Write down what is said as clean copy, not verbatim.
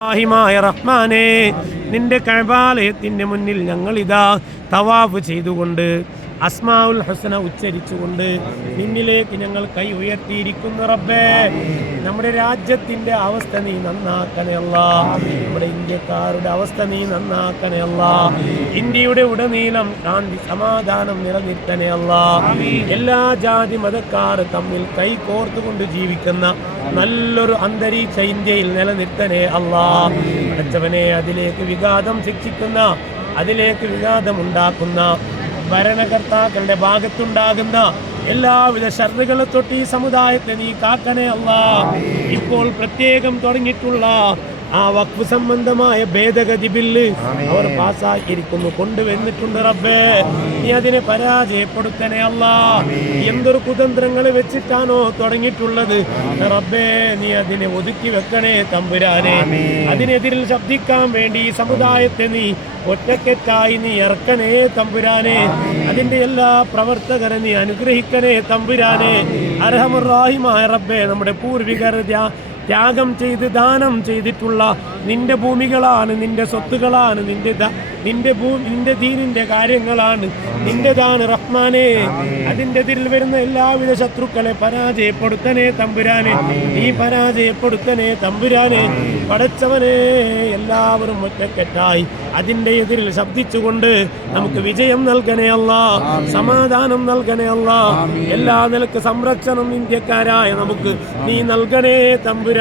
ായ റഹ്മാനേ, നിന്റെ കഅബാലയത്തിന്റെ മുന്നിൽ ഞങ്ങളിതാ തവാഫ് ചെയ്തുകൊണ്ട് അസ്മാഉൽ ഹുസ്ന ഉച്ചരിച്ചുകൊണ്ട് നിന്നിലേക്ക് ഞങ്ങൾ കൈ ഉയർത്തിയിരിക്കുന്നു റബ്ബേ. നമ്മുടെ രാജ്യത്തിന്റെ അവസ്ഥ നീ നന്നാക്കണേ അല്ലാ. നമ്മുടെ ഇന്ത്യക്കാരുടെ അവസ്ഥ നീ നന്നാക്കണേ അല്ലാ. ഇന്ത്യയുടെ ഉടനീളം ശാന്തി സമാധാനം നിലനിർത്തണേ അല്ലാ. എല്ലാ ജാതി മതക്കാർ തമ്മിൽ കൈ കോർത്തുകൊണ്ട് ജീവിക്കുന്ന നല്ലൊരു അന്തരീക്ഷ ഇന്ത്യയിൽ നിലനിർത്തണേ അല്ലാ. അടച്ചവനെ, അതിലേക്ക് വിഘാതം ശിക്ഷിക്കുന്ന, അതിലേക്ക് വിഘാതമുണ്ടാക്കുന്ന ഭരണകർത്താക്കളുടെ ഭാഗത്തുണ്ടാകുന്ന എല്ലാവിധ ശർറുകളെ തൊട്ട് ഈ സമുദായത്തെ നീ കാക്കണേ അല്ലാ. ഇപ്പോൾ പ്രത്യേകം തുടങ്ങിയിട്ടുള്ള ആ വഖഫ് സംബന്ധമായ ഭേദഗതി ബില്ല് അവർ പാസ്സാക്കിയിരിക്കുന്നു, കൊണ്ടുവന്നിട്ടുണ്ട് റബ്ബേ. നീ അതിനെ പരാജയപ്പെടുത്തണേ അല്ലാ. എന്തൊരു കുതന്ത്രങ്ങൾ വെച്ചിട്ടാണോ തുടങ്ങിയിട്ടുള്ളത് റബ്ബേ, നീ അതിനെ ഒതുക്കി വെക്കണേ തമ്പുരാനെ. അതിനെതിരിൽ ശബ്ദിക്കാൻ വേണ്ടി ഈ സമുദായത്തെ നീ ഒറ്റക്കെട്ടായി നീ ഇറക്കണേ തമ്പുരാനെ. അതിന്റെ എല്ലാ പ്രവർത്തകരെ നീ അനുഗ്രഹിക്കണേ തമ്പുരാനെ. അർഹമർ റഹീമായ റബ്ബേ, നമ്മുടെ പൂർവികർ ത്യാഗം ചെയ്ത് ദാനം ചെയ്തിട്ടുള്ള നിന്റെ ഭൂമികളാണ്, നിന്റെ സ്വത്തുകളാണ്, നിന്റെ ദീനിന്റെ കാര്യങ്ങളാണ്, നിന്റെതാണ് റഹ്മാനെ. അതിൻ്റെ എതിരിൽ വരുന്ന എല്ലാവിധ ശത്രുക്കളെ പരാജയപ്പെടുത്തണേ തമ്പുരാനെ. നീ പരാജയപ്പെടുത്തണേ തമ്പുരാനെ. പടച്ചവനെ, എല്ലാവരും ഒറ്റക്കെട്ടായി അതിൻ്റെ എതിരിൽ ശബ്ദിച്ചുകൊണ്ട് നമുക്ക് വിജയം നൽകണേ അല്ലാ, സമാധാനം നൽകണേ അല്ലാ. എല്ലാ നിലക്ക് സംരക്ഷണം ഇന്ത്യക്കാരായ നമുക്ക് നീ നൽകണേ തമ്പുരാനെ.